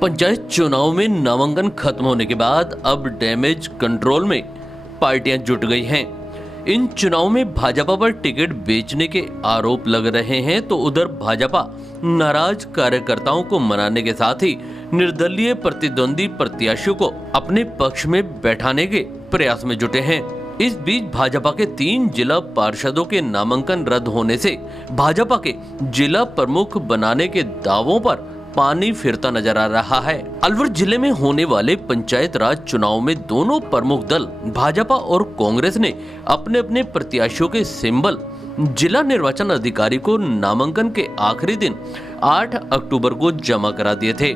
पंचायत चुनाव में नामांकन खत्म होने के बाद अब डैमेज कंट्रोल में पार्टियां जुट गई हैं। इन चुनाव में भाजपा पर टिकट बेचने के आरोप लग रहे हैं, तो उधर भाजपा नाराज कार्यकर्ताओं को मनाने के साथ ही निर्दलीय प्रतिद्वंदी प्रत्याशियों को अपने पक्ष में बैठाने के प्रयास में जुटे हैं। इस बीच भाजपा के 3 जिला पार्षदों के नामांकन रद्द होने से भाजपा के जिला प्रमुख बनाने के दावों पर पानी फिरता नजर आ रहा है। अलवर जिले में होने वाले पंचायत राज चुनाव में दोनों प्रमुख दल भाजपा और कांग्रेस ने अपने अपने प्रत्याशियों के सिंबल जिला निर्वाचन अधिकारी को नामांकन के आखिरी दिन 8 अक्टूबर को जमा करा दिए थे।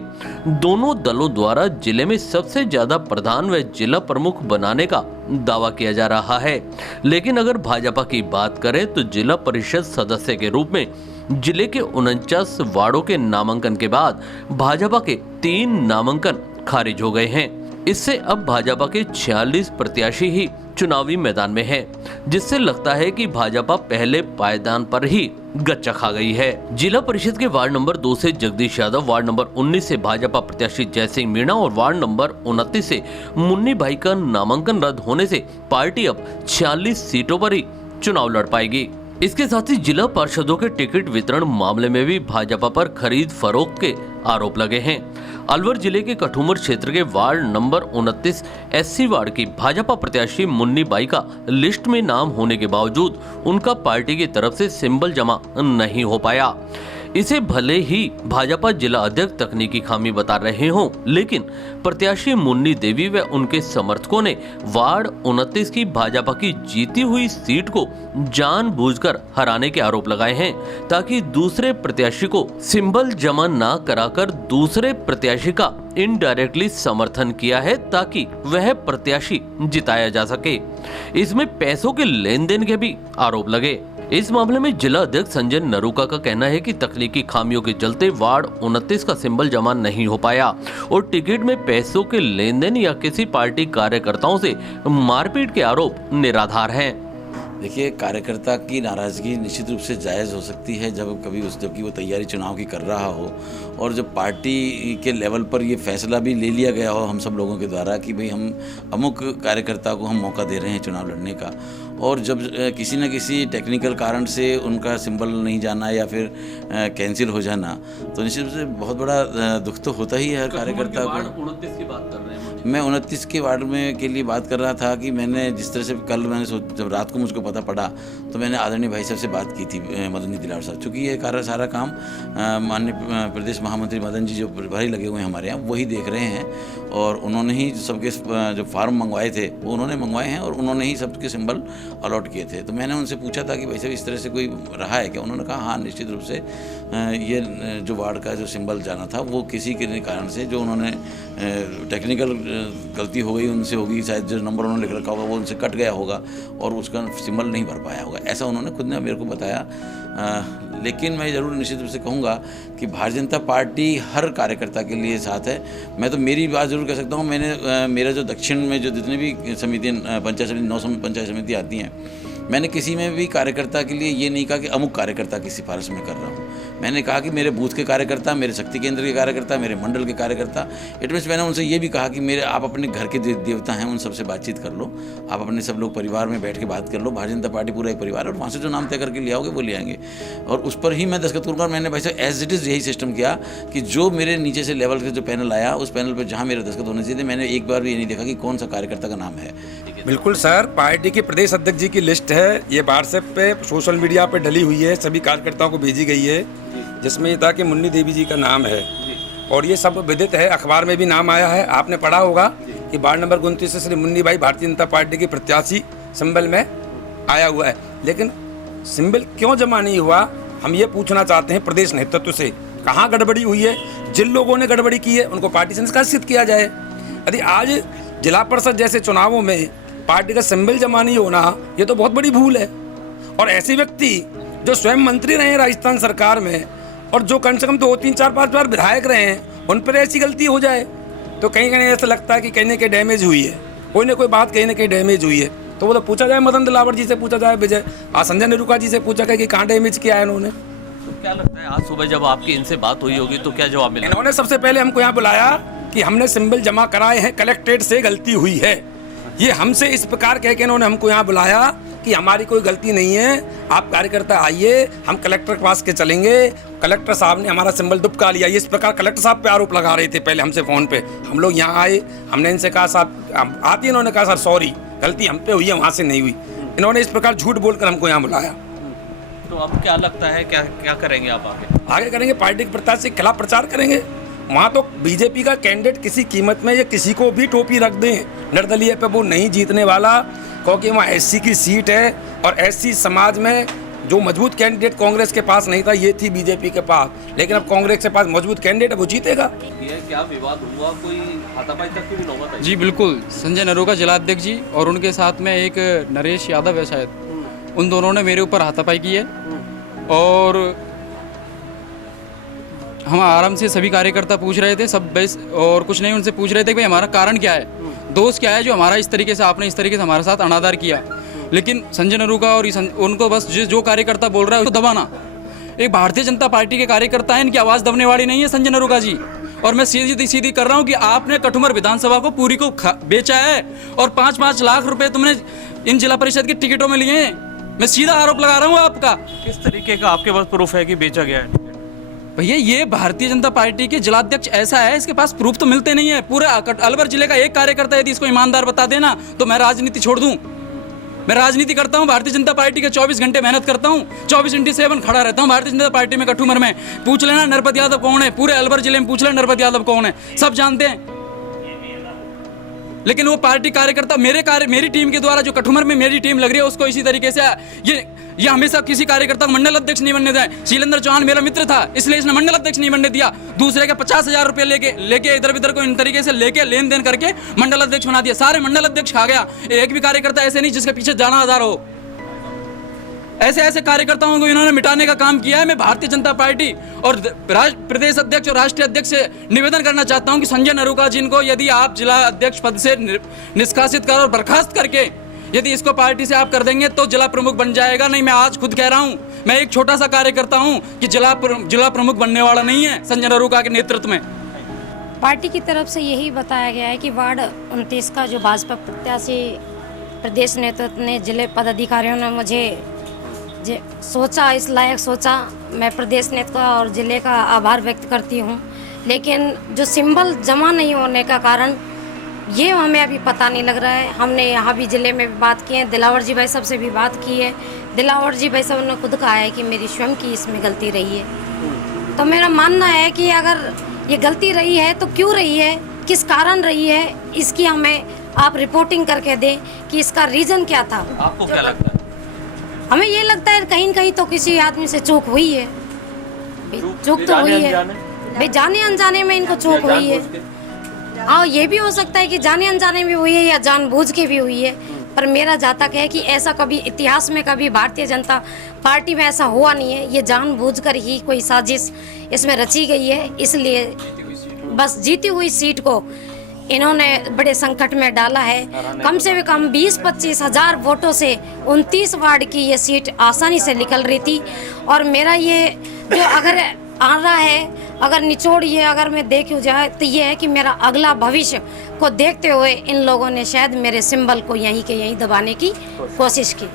दोनों दलों द्वारा जिले में सबसे ज्यादा प्रधान व जिला प्रमुख बनाने का दावा किया जा रहा है, लेकिन अगर भाजपा की बात करें तो जिला परिषद सदस्य के रूप में जिले के 49 वार्डों के नामांकन के बाद भाजपा के 3 नामांकन खारिज हो गए हैं। इससे अब भाजपा के 46 प्रत्याशी ही चुनावी मैदान में हैं, जिससे लगता है कि भाजपा पहले पायदान पर ही गच्चा खा गई है। जिला परिषद के वार्ड नंबर 2 से जगदीश यादव, वार्ड नंबर 19 से भाजपा प्रत्याशी जय सिंह मीणा और वार्ड नंबर 29 से मुन्नी भाई का नामांकन रद्द होने से पार्टी अब 46 सीटों पर ही चुनाव लड़ पाएगी। इसके साथ ही जिला पार्षदों के टिकट वितरण मामले में भी भाजपा पर खरीद फरोख्त के आरोप लगे हैं। अलवर जिले के कठुमर क्षेत्र के वार्ड नंबर 29 एससी वार्ड की भाजपा प्रत्याशी मुन्नी बाई का लिस्ट में नाम होने के बावजूद उनका पार्टी की तरफ से सिंबल जमा नहीं हो पाया। इसे भले ही भाजपा जिला अध्यक्ष तकनीकी खामी बता रहे हों, लेकिन प्रत्याशी मुन्नी देवी व उनके समर्थकों ने वार्ड 29 की भाजपा की जीती हुई सीट को जानबूझकर हराने के आरोप लगाए हैं, ताकि दूसरे प्रत्याशी को सिंबल जमा न कराकर दूसरे प्रत्याशी का इनडायरेक्टली समर्थन किया है, ताकि वह प्रत्याशी जिताया जा सके। इसमें पैसों के लेन देन के भी आरोप लगे। इस मामले में जिला अध्यक्ष संजय नरूका का कहना है कि तकनीकी खामियों के चलते वार्ड 29 का सिंबल जमा नहीं हो पाया और टिकट में पैसों के लेन देन या किसी पार्टी कार्यकर्ताओं से मारपीट के आरोप निराधार हैं। देखिए, कार्यकर्ता की नाराज़गी निश्चित रूप से जायज़ हो सकती है जबकि वो तैयारी चुनाव की कर रहा हो और जब पार्टी के लेवल पर ये फैसला भी ले लिया गया हो हम सब लोगों के द्वारा कि भाई हम अमुक कार्यकर्ता को हम मौका दे रहे हैं चुनाव लड़ने का, और जब किसी न किसी टेक्निकल कारण से उनका सिंबल नहीं जाना या फिर कैंसिल हो जाना, तो निश्चित रूप से बहुत बड़ा दुख तो होता ही है हर कार्यकर्ता को। 29 की बात कर रहे हैं। मैं 29 के वार्ड में के लिए बात कर रहा था कि मैंने जिस तरह से कल जब रात को मुझको पता पड़ा तो मैंने आदरणीय भाई साहब से बात की थी, मदन जी दिलावर साहब, चूँकि ये सारा काम माननीय प्रदेश महामंत्री मदन जी जो प्रभारी लगे हुए हैं हमारे यहाँ, वही देख रहे हैं और उन्होंने ही सबके जो फार्म मंगवाए थे वो उन्होंने मंगवाए हैं और उन्होंने ही सबके सिंबल अलॉट किए थे। तो मैंने उनसे पूछा था कि भाई साहब इस तरह से कोई रहा है क्या? उन्होंने कहा हाँ, निश्चित रूप से ये जो वार्ड का जो सिंबल जाना था वो किसी के कारण से जो उन्होंने टेक्निकल गलती हो गई उनसे होगी, शायद जो नंबर उन्होंने लिख रखा होगा वो उनसे कट गया होगा और उसका सिंबल नहीं भर पाया होगा, ऐसा उन्होंने खुद ने मेरे को बताया। लेकिन मैं ज़रूर निश्चित रूप से कहूँगा कि भारतीय जनता पार्टी हर कार्यकर्ता के लिए साथ है। मैं तो मेरी बात ज़रूर कह सकता हूँ, मेरा जो दक्षिण में जो जितने भी समितियाँ पंचायत समिति 9 पंचायत समिति आती हैं, मैंने किसी में भी कार्यकर्ता के लिए ये नहीं कहा कि अमुक कार्यकर्ता की सिफारिश में कर रहा हूँ। मैंने कहा कि मेरे बूथ के कार्यकर्ता, मेरे शक्ति केंद्र के कार्यकर्ता, मेरे मंडल के कार्यकर्ता, इट मीन्स मैंने उनसे ये भी कहा कि आप अपने घर के देवता हैं, उन सबसे बातचीत कर लो, आप अपने सब लोग परिवार में बैठ के बात कर लो। भारतीय जनता पार्टी पूरा एक परिवार और वहाँ से जो नाम तय करके ले आओगे वो ले आएंगे और उस पर ही मैं दस्तखत करूँगा। मैंने भाई साहब एज इट इज़ यही सिस्टम किया कि जो मेरे नीचे से लेवल का जो पैनल आया उस पैनल पर जहाँ मेरे दस्तखत होने चाहिए थे, मैंने एक बार भी ये नहीं देखा कि कौन सा कार्यकर्ता का नाम है। बिल्कुल सर, पार्टी के प्रदेश अध्यक्ष जी की लिस्ट है, ये व्हाट्सएप पे सोशल मीडिया पे डली हुई है, सभी कार्यकर्ताओं को भेजी गई है, जिसमें ये था कि मुन्नी देवी जी का नाम है और ये सब विदित है, अखबार में भी नाम आया है, आपने पढ़ा होगा कि वार्ड नंबर 29 से श्री मुन्नी भाई भारतीय जनता पार्टी के प्रत्याशी सिंबल में आया हुआ है। लेकिन सिंबल क्यों जमा नहीं हुआ, हम ये पूछना चाहते हैं प्रदेश नेतृत्व से, कहाँ गड़बड़ी हुई है? जिन लोगों ने गड़बड़ी की है उनको पार्टी से निष्कासित किया जाए। यदि आज जिला परिषद जैसे चुनावों में पार्टी का सिंबल जमा नहीं होना, ये तो बहुत बड़ी भूल है। और ऐसे व्यक्ति जो स्वयं मंत्री रहे हैं राजस्थान सरकार में और जो कम से कम 2, 3, 4, 5 बार विधायक रहे हैं, उन पर ऐसी गलती हो जाए तो कहीं कहीं ऐसा लगता है कि कहीं ना कहीं डैमेज हुई है, कोई ना कोई बात कहीं ना कहीं डैमेज हुई है। तो वो तो पूछा जाए, मदन दिलावर जी से पूछा जाए, विजय संजय नरूका जी से पूछा जाए कि कहाँ डैमेज किया है उन्होंने। क्या लगता है आज सुबह जब आपकी इनसे बात हुई होगी तो क्या जवाब मिला? इन्होंने सबसे पहले हमको यहाँ बुलाया कि हमने सिंबल जमा कराए हैं, कलेक्ट्रेट से गलती हुई है। ये हमसे इस प्रकार कह के इन्होंने हमको यहाँ बुलाया कि हमारी कोई गलती नहीं है, आप कार्यकर्ता आइए, हम कलेक्टर के पास के चलेंगे, कलेक्टर साहब ने हमारा सिंबल दुबका लिया। ये इस प्रकार कलेक्टर साहब पे आरोप लगा रहे थे पहले हमसे फ़ोन पे। हम लोग यहाँ आए, हमने इनसे कहा साहब आते, इन्होंने कहा सर सॉरी, गलती हम पे हुई है, वहाँ से नहीं हुई। इन्होंने इस प्रकार झूठ बोलकर हमको यहाँ बुलाया। तो अब क्या लगता है, क्या क्या करेंगे आप आगे? करेंगे, पार्टी के प्रत्याशी के खिलाफ प्रचार करेंगे। वहाँ तो बीजेपी का कैंडिडेट किसी कीमत में या किसी को भी टोपी रख दें, निर्दलीय पे वो नहीं जीतने वाला, क्योंकि वहाँ एससी की सीट है और एससी समाज में जो मजबूत कैंडिडेट कांग्रेस के पास नहीं था, ये थी बीजेपी के पास, लेकिन अब कांग्रेस के पास मजबूत कैंडिडेट है, वो जीतेगा। ये क्या विवाद हुआ, कोई हाथापाई तक की भी नौबत आई? जी बिल्कुल, संजय नरोगा जिला अध्यक्ष जी और उनके साथ में एक नरेश यादव है शायद, उन दोनों ने मेरे ऊपर हाथापाई की है। और हम आराम से सभी कार्यकर्ता पूछ रहे थे, सब बस और कुछ नहीं, उनसे पूछ रहे थे कि भाई हमारा कारण क्या है, दोष क्या है जो हमारा इस तरीके से आपने इस तरीके से हमारे साथ अनादर किया। लेकिन संजय नरूका और उनको बस जो कार्यकर्ता बोल रहा है उसको दबाना। एक भारतीय जनता पार्टी के कार्यकर्ता हैं, इनकी आवाज़ दबने वाली नहीं है संजय नरूका जी। और मैं सीधी कर रहा हूँ कि आपने कठुमर विधानसभा को पूरी को बेचा है और 5-5 लाख रुपए तुमने इन जिला परिषद की टिकटों में लिए हैं। मैं सीधा आरोप लगा रहा हूँ आपका। किस तरीके का आपके पास प्रूफ है कि बेचा गया है? भैया ये भारतीय जनता पार्टी के जिलाध्यक्ष ऐसा है, इसके पास प्रूफ तो मिलते नहीं है। पूरे अलवर जिले का एक कार्यकर्ता यदि इसको ईमानदार बता देना तो मैं राजनीति छोड़ दूं। मैं राजनीति करता हूं, भारतीय जनता पार्टी के 24 घंटे मेहनत करता हूं, 24x7 खड़ा रहता हूं भारतीय जनता पार्टी में कठुमर में। पूछ लेना नरपत यादव कौन है, पूरे अलवर जिले में पूछ लेना नरपत यादव कौन है, सब जानते हैं। लेकिन वो पार्टी कार्यकर्ता मेरी टीम के द्वारा जो कठुमर में मेरी टीम लग रही है उसको इसी तरीके से ये हमेशा किसी कार्यकर्ता को मंडल अध्यक्ष नहीं बनने दें। शैलेंद्र चौहान मेरा मित्र था, इसलिए इसने मंडल अध्यक्ष नहीं बनने दिया। दूसरे के 50,000 रुपये लेके इधर उधर को इन तरीके से लेके लेन देन करके मंडल अध्यक्ष बना दिया। सारे मंडल अध्यक्ष खा गया, एक भी कार्यकर्ता ऐसे नहीं जिसके पीछे जाना आधार हो। ऐसे कार्यकर्ताओं को इन्होंने मिटाने का काम किया है। मैं भारतीय जनता पार्टी और प्रदेश अध्यक्ष और राष्ट्रीय अध्यक्ष से निवेदन करना चाहता हूं कि संजय नरूका जी को यदि आप जिला अध्यक्ष पद से निष्कासित कर और बर्खास्त करके यदि इसको पार्टी से आप कर देंगे तो जिला प्रमुख बन जाएगा। नहीं, मैं आज खुद कह रहा हूं, मैं एक छोटा सा कार्यकर्ता हूं कि जिला प्रमुख बनने वाला नहीं है संजय नरूका के नेतृत्व में। पार्टी की तरफ से यही बताया गया है कि वार्ड 29 का जो भाजपा प्रत्याशी प्रदेश नेतृत्व ने, जिले पदाधिकारियों ने मुझे सोचा, इस लायक सोचा। मैं प्रदेश नेता का और ज़िले का आभार व्यक्त करती हूँ। लेकिन जो सिंबल जमा नहीं होने का कारण ये हमें अभी पता नहीं लग रहा है। हमने यहाँ भी ज़िले में भी बात की है, दिलावर जी भाई साहब से भी बात की है। दिलावर जी भाई साहब ने खुद कहा है कि मेरी स्वयं की इसमें गलती रही है। तो मेरा मानना है कि अगर ये गलती रही है तो क्यों रही है, किस कारण रही है, इसकी हमें आप रिपोर्टिंग करके दें कि इसका रीज़न क्या था। आपको क्या लगता है? हमें ये लगता है कहीं न कहीं तो किसी आदमी से चूक हुई है। चूक तो हुई है, भाई जाने अनजाने में इनको चूक हुई है। हाँ, ये भी हो सकता है कि जाने अनजाने में हुई है या जानबूझ के भी हुई है। पर मेरा जहाँ तक है कि ऐसा कभी इतिहास में कभी भारतीय जनता पार्टी में ऐसा हुआ नहीं है। ये जानबूझकर ही कोई साजिश इसमें रची गई है। इसलिए बस जीती हुई सीट को इन्होंने बड़े संकट में डाला है। कम से कम 20-25 हज़ार वोटों से 29 वार्ड की ये सीट आसानी से निकल रही थी। और मेरा ये जो अगर आ रहा है, अगर निचोड़ ये अगर मैं देखूँ जाए तो ये है कि मेरा अगला भविष्य को देखते हुए इन लोगों ने शायद मेरे सिंबल को यहीं के यहीं दबाने की कोशिश की।